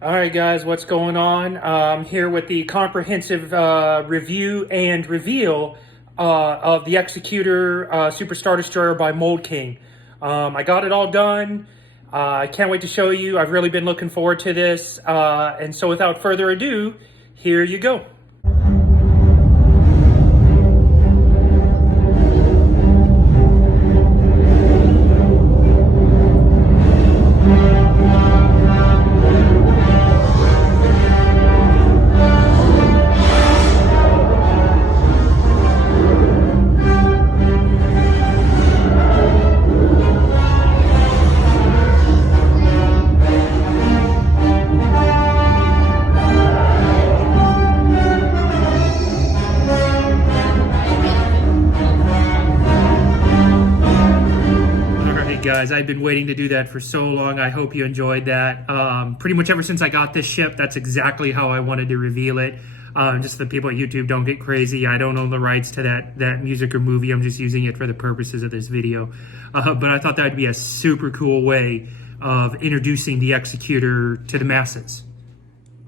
All right, guys, what's going on? I'm here with the comprehensive review and reveal of the Executor Superstar Destroyer by Mould King. I got it all done. I can't wait to show you. I've really been looking forward to this. And so without further ado, here you go. Guys, I've been waiting to do that for so long. I hope you enjoyed that. Pretty much ever since I got this ship, that's exactly how I wanted to reveal it. Just the people at YouTube don't get crazy. I don't own the rights to that music or movie. I'm just using it for the purposes of this video. But I thought that would be a super cool way of introducing the Executor to the masses.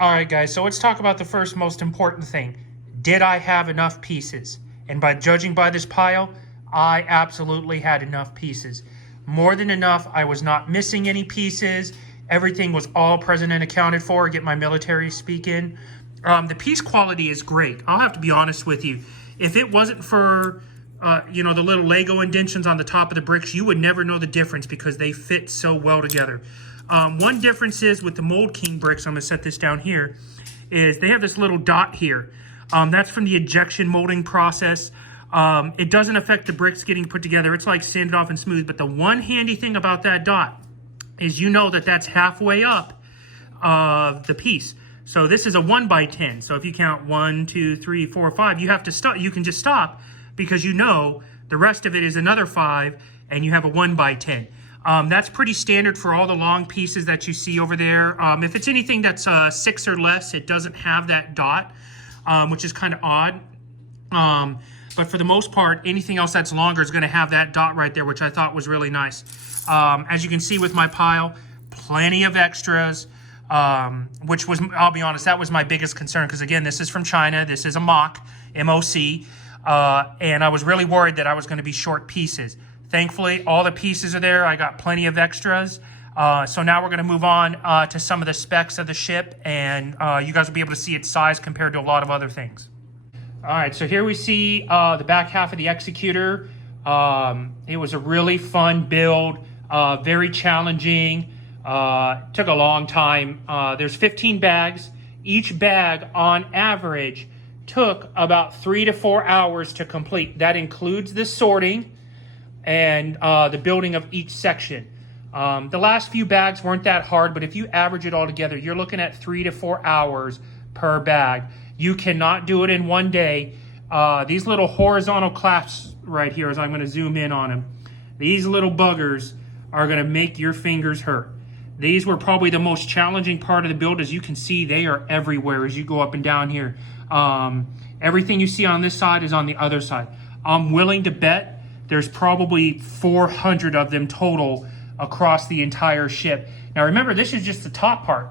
All right, guys, so let's talk about the first most important thing. Did I have enough pieces? And by judging by this pile, I absolutely had enough pieces. More than enough. I was not missing any pieces. Everything was all present and accounted for. Get my military speak in. The piece quality is great. I'll have to be honest with you. If it wasn't for, the little Lego indentions on the top of the bricks, you would never know the difference because they fit so well together. One difference is with the Mould King bricks, I'm going to set this down here, is they have this little dot here. That's from the ejection molding process. It doesn't affect the bricks getting put together. It's like sanded off and smooth. But the one handy thing about that dot is you know that that's halfway up of the piece. So this is a 1x10. So if you count 1, 2, 3, 4, 5, you have to stop. You can just stop because you know the rest of it is another 5 and you have a 1x10. That's pretty standard for all the long pieces that you see over there. If it's anything that's 6 or less, it doesn't have that dot, which is kind of odd. But for the most part, anything else that's longer is going to have that dot right there, which I thought was really nice. As you can see with my pile, plenty of extras, which was, I'll be honest, that was my biggest concern. Because again, this is from China. This is a MOC, M-O-C. And I was really worried that I was going to be short pieces. Thankfully, all the pieces are there. I got plenty of extras. So now we're going to move on to some of the specs of the ship. And you guys will be able to see its size compared to a lot of other things. All right, so here we see the back half of the Executor. It was a really fun build, very challenging, took a long time. There's 15 bags. Each bag, on average, took about 3 to 4 hours to complete. That includes the sorting and the building of each section. The last few bags weren't that hard, but if you average it all together, you're looking at 3 to 4 hours per bag. You cannot do it in one day. These little horizontal clasps right here, as I'm going to zoom in on them, these little buggers are going to make your fingers hurt. These were probably the most challenging part of the build. As you can see, they are everywhere as you go up and down here. Everything you see on this side is on the other side. I'm willing to bet there's probably 400 of them total across the entire ship. Now remember, this is just the top part.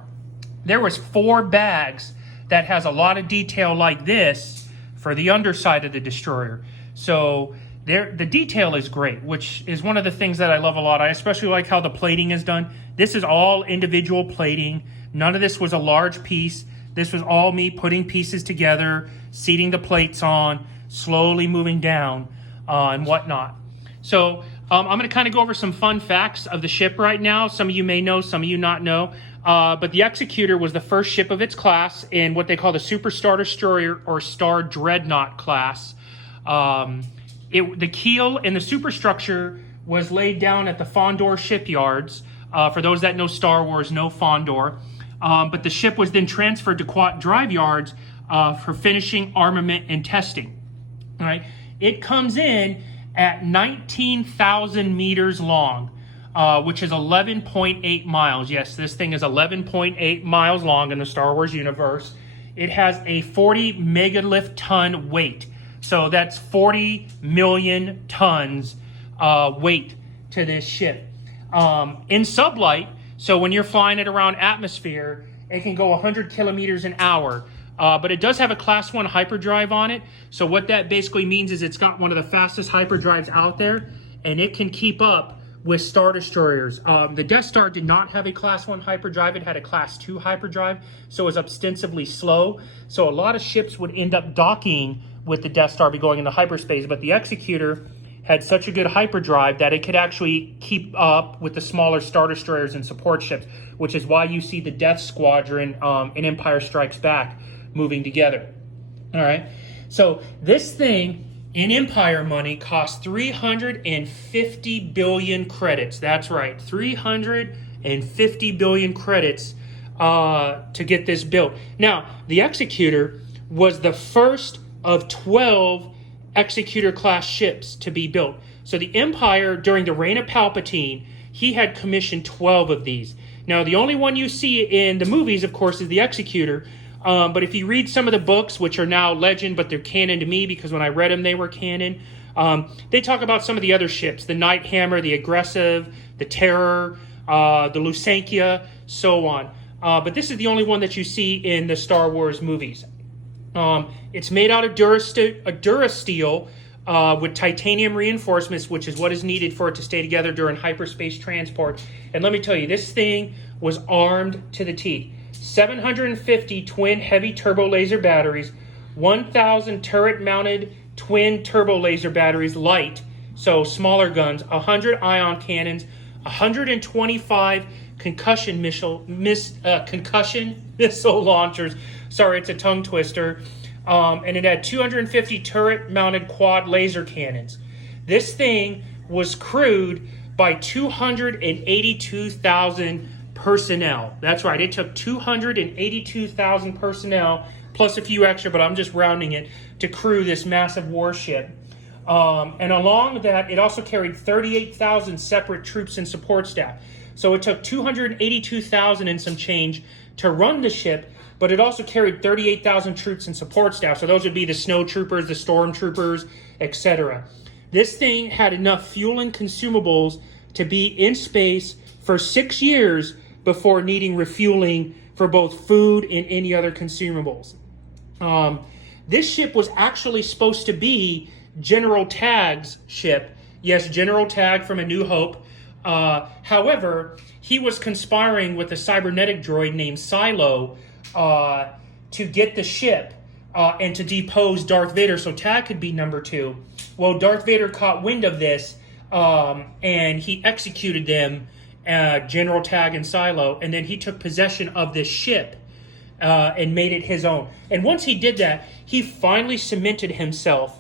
There was 4 bags that has a lot of detail like this for the underside of the destroyer. So the detail is great, which is one of the things that I love a lot. I especially like how the plating is done. This is all individual plating. None of this was a large piece. This was all me putting pieces together, seating the plates on, slowly moving down and whatnot. So I'm going to kind of go over some fun facts of the ship right now. Some of you may know, some of you not know. But the Executor was the first ship of its class in what they call the Superstar Destroyer or Star Dreadnought class. The keel and the superstructure was laid down at the Fondor shipyards. For those that know Star Wars, know Fondor. But the ship was then transferred to Quat Drive yards for finishing, armament, and testing. All right. It comes in at 19,000 meters long. Which is 11.8 miles. Yes, this thing is 11.8 miles long in the Star Wars universe. It has a 40 megalith ton weight. So that's 40 million tons weight to this ship. In sublight, so when you're flying it around atmosphere, It can go 100 kilometers an hour. But it does have a Class 1 hyperdrive on it. So what that basically means is it's got one of the fastest hyperdrives out there, and it can keep up with Star Destroyers. The Death Star did not have a Class 1 hyperdrive. It had a Class 2 hyperdrive, so it was ostensibly slow. So a lot of ships would end up docking with the Death Star, be going into hyperspace. But the Executor had such a good hyperdrive that it could actually keep up with the smaller Star Destroyers and support ships, which is why you see the Death Squadron in Empire Strikes Back moving together. All right, so this thing in Empire money cost 350 billion credits. That's right, 350 billion credits to get this built. Now, the Executor was the first of 12 Executor class ships to be built. So the Empire, during the reign of Palpatine, he had commissioned 12 of these. Now, the only one you see in the movies, of course, is the Executor. But if you read some of the books, which are now legend, but they're canon to me because when I read them, they were canon. They talk about some of the other ships, the Night Hammer, the Aggressive, the Terror, the Lusancia, so on. But this is the only one that you see in the Star Wars movies. It's made out of Durasteel with titanium reinforcements, which is what is needed for it to stay together during hyperspace transport. And let me tell you, this thing was armed to the teeth. 750 twin heavy turbo laser batteries, 1,000 turret-mounted twin turbo laser batteries, light, so smaller guns, 100 ion cannons, 125 concussion missile launchers. Sorry, it's a tongue twister. And it had 250 turret-mounted quad laser cannons. This thing was crewed by 282,000 personnel. That's right, it took 282,000 personnel, plus a few extra, but I'm just rounding it, to crew this massive warship. And along that, it also carried 38,000 separate troops and support staff. So it took 282,000 and some change to run the ship, but it also carried 38,000 troops and support staff. So those would be the snow troopers, the storm troopers, etc. This thing had enough fuel and consumables to be in space for 6 years before needing refueling for both food and any other consumables. This ship was actually supposed to be General Tagg's ship. Yes, General Tagg from A New Hope. However, he was conspiring with a cybernetic droid named Silo to get the ship and to depose Darth Vader so Tagg could be number 2. Well, Darth Vader caught wind of this and he executed them, General Tagg and Silo, and then he took possession of this ship and made it his own. And once he did that, he finally cemented himself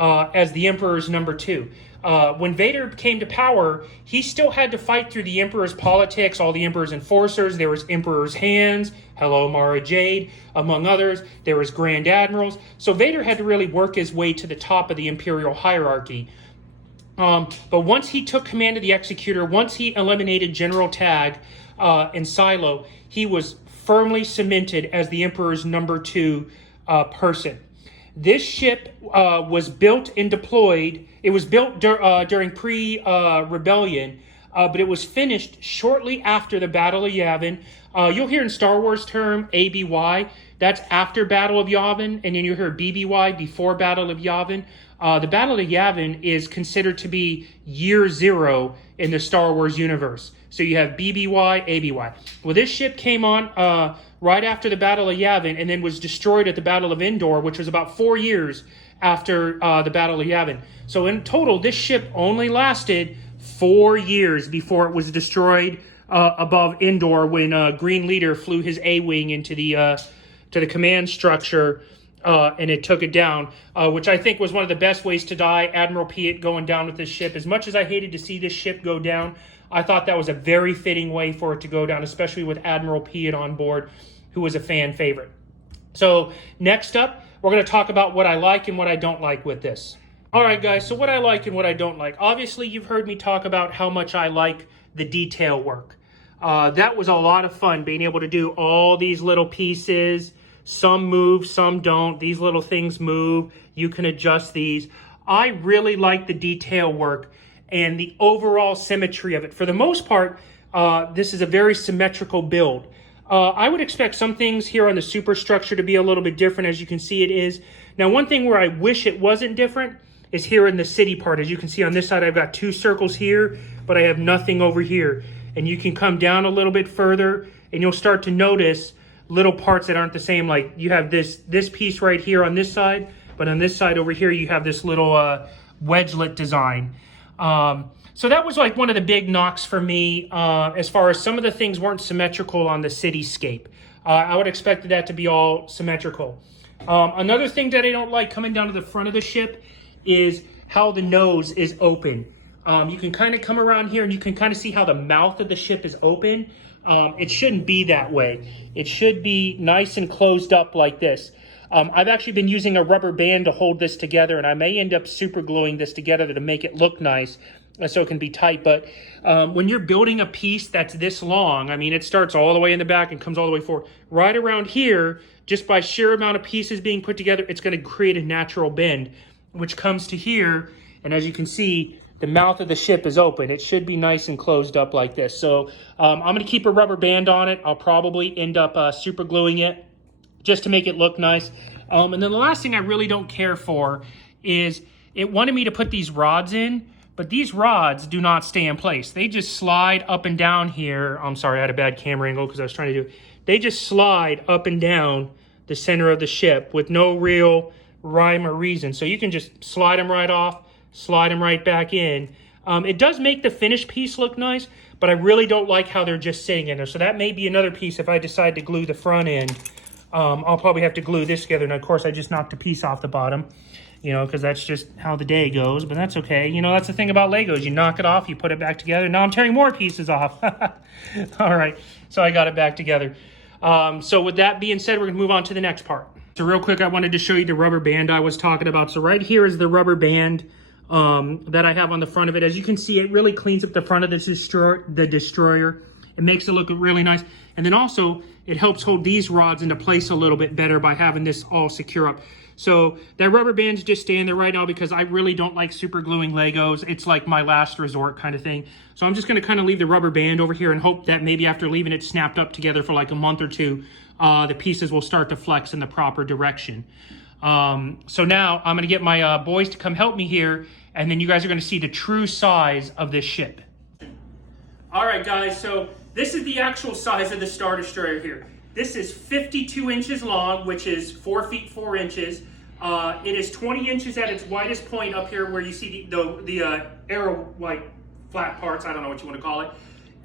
as the Emperor's number 2. When Vader came to power, he still had to fight through the Emperor's politics, all the Emperor's enforcers. There was Emperor's Hands, hello Mara Jade, among others. There was Grand Admirals. So Vader had to really work his way to the top of the Imperial hierarchy. But once he took command of the Executor, once he eliminated General Tagg and Silo, he was firmly cemented as the Emperor's number 2 person. This ship was built and deployed. It was built during pre-rebellion, but it was finished shortly after the Battle of Yavin. You'll hear in Star Wars term ABY. That's after Battle of Yavin, and then you hear BBY, before Battle of Yavin. The Battle of Yavin is considered to be year 0 in the Star Wars universe. So you have BBY, ABY. Well, this ship came on right after the Battle of Yavin and then was destroyed at the Battle of Endor, which was about 4 years after the Battle of Yavin. So in total, this ship only lasted 4 years before it was destroyed above Endor when Green Leader flew his A-Wing into the command structure and it took it down, which I think was one of the best ways to die. Admiral Piet going down with this ship. As much as I hated to see this ship go down, I thought that was a very fitting way for it to go down, especially with Admiral Piet on board, who was a fan favorite. So next up, we're going to talk about what I like and what I don't like with this. All right, guys, so what I like and what I don't like. Obviously, you've heard me talk about how much I like the detail work. That was a lot of fun, being able to do all these little pieces. Some move, some don't. These little things move. You can adjust these. I really like the detail work and the overall symmetry of it. For the most part, this is a very symmetrical build. I would expect some things here on the superstructure to be a little bit different. As you can see, it is. Now, one thing where I wish it wasn't different is here in the city part. As you can see on this side, I've got 2 circles here, but I have nothing over here. And you can come down a little bit further, and you'll start to notice little parts that aren't the same. Like you have this piece right here on this side, but on this side over here, you have this little wedgelet design. So that was like one of the big knocks for me, as far as some of the things weren't symmetrical on the cityscape. I would expect that to be all symmetrical. Another thing that I don't like coming down to the front of the ship is how the nose is open. You can kind of come around here and you can kind of see how the mouth of the ship is open. It shouldn't be that way. It should be nice and closed up like this. I've actually been using a rubber band to hold this together, and I may end up super gluing this together to make it look nice so it can be tight. But when you're building a piece that's this long, I mean, it starts all the way in the back and comes all the way forward. Right around here, just by sheer amount of pieces being put together, it's going to create a natural bend, which comes to here. And as you can see, the mouth of the ship is open. It should be nice and closed up like this. So I'm going to keep a rubber band on it. I'll probably end up super gluing it just to make it look nice. And then the last thing I really don't care for is it wanted me to put these rods in, but these rods do not stay in place. They just slide up and down here. I'm sorry, I had a bad camera angle because I was trying to do. They just slide up and down the center of the ship with no real rhyme or reason. So you can just slide them right off, slide them right back in. It does make the finished piece look nice, but I really don't like how they're just sitting in there. So that may be another piece if I decide to glue the front end. I'll probably have to glue this together. And of course, I just knocked a piece off the bottom, you know, because that's just how the day goes. But that's okay. You know, that's the thing about Legos. You knock it off, you put it back together. Now I'm tearing more pieces off. All right, so I got it back together. So with that being said, we're going to move on to the next part. So real quick, I wanted to show you the rubber band I was talking about. So right here is the rubber band that I have on the front of it. As you can see, it really cleans up the front of the destroyer. It makes it look really nice. And then also, it helps hold these rods into place a little bit better by having this all secure up. So that rubber band's just staying there right now because I really don't like super gluing Legos. It's like my last resort kind of thing. So I'm just going to kind of leave the rubber band over here and hope that maybe after leaving it snapped up together for like a month or two, the pieces will start to flex in the proper direction. So now I'm going to get my boys to come help me here, and then you guys are going to see the true size of this ship. All right, guys, so this is the actual size of the Star Destroyer here. This is 52 inches long, which is 4 feet 4 inches. It is 20 inches at its widest point up here where you see the arrow, like, flat parts. I don't know what you want to call it.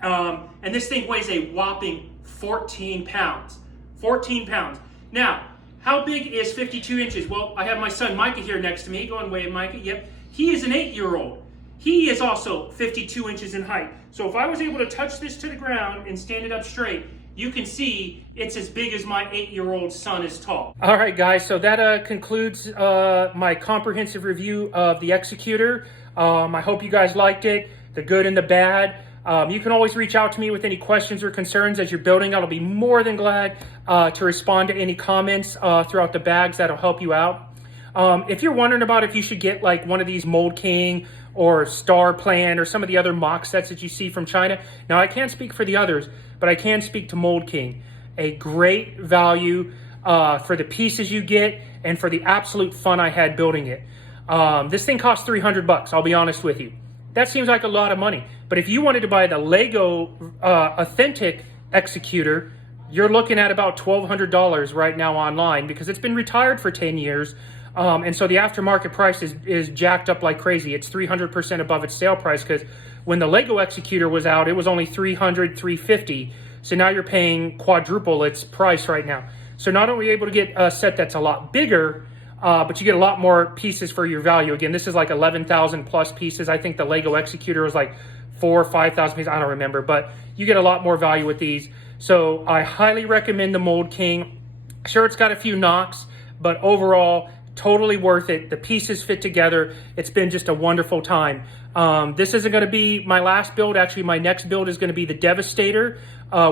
And this thing weighs a whopping 14 pounds. 14 pounds. Now, how big is 52 inches? Well, I have my son Micah here next to me. Go and wave, Micah. Yep. He is an 8-year-old. He is also 52 inches in height. So if I was able to touch this to the ground and stand it up straight, you can see it's as big as my 8-year-old son is tall. All right, guys, so that concludes my comprehensive review of the Executor. I hope you guys liked it, the good and the bad. You can always reach out to me with any questions or concerns as you're building. I'll be more than glad to respond to any comments throughout the bags. That'll help you out. If you're wondering about if you should get like one of these Mould King or Star Plan or some of the other mock sets that you see from China. Now, I can't speak for the others, but I can speak to Mould King. A great value for the pieces you get and for the absolute fun I had building it. This thing cost $300, I'll be honest with you. That seems like a lot of money. But if you wanted to buy the Lego authentic Executor, you're looking at about $1,200 right now online because it's been retired for 10 years. And so the aftermarket price is jacked up like crazy. It's 300% above its sale price because when the Lego Executor was out, it was only $300, $350. So now you're paying quadruple its price right now. So not only are you able to get a set that's a lot bigger, but you get a lot more pieces for your value. Again, this is like 11,000 plus pieces. I think the Lego Executor was like 4,000 or 5,000 pieces. I don't remember, but you get a lot more value with these. So I highly recommend the Mould King. Sure, it's got a few knocks, but overall, totally worth it. The pieces fit together. It's been just a wonderful time. This isn't going to be my last build. Actually, my next build is going to be the Devastator,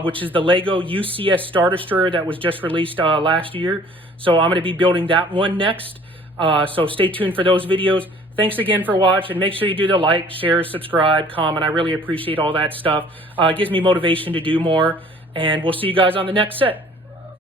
which is the Lego UCS Star Destroyer that was just released last year. So I'm going to be building that one next. So stay tuned for those videos. Thanks again for watching. Make sure you do the like, share, subscribe, comment. I really appreciate all that stuff. It gives me motivation to do more. and we'll see you guys on the next set.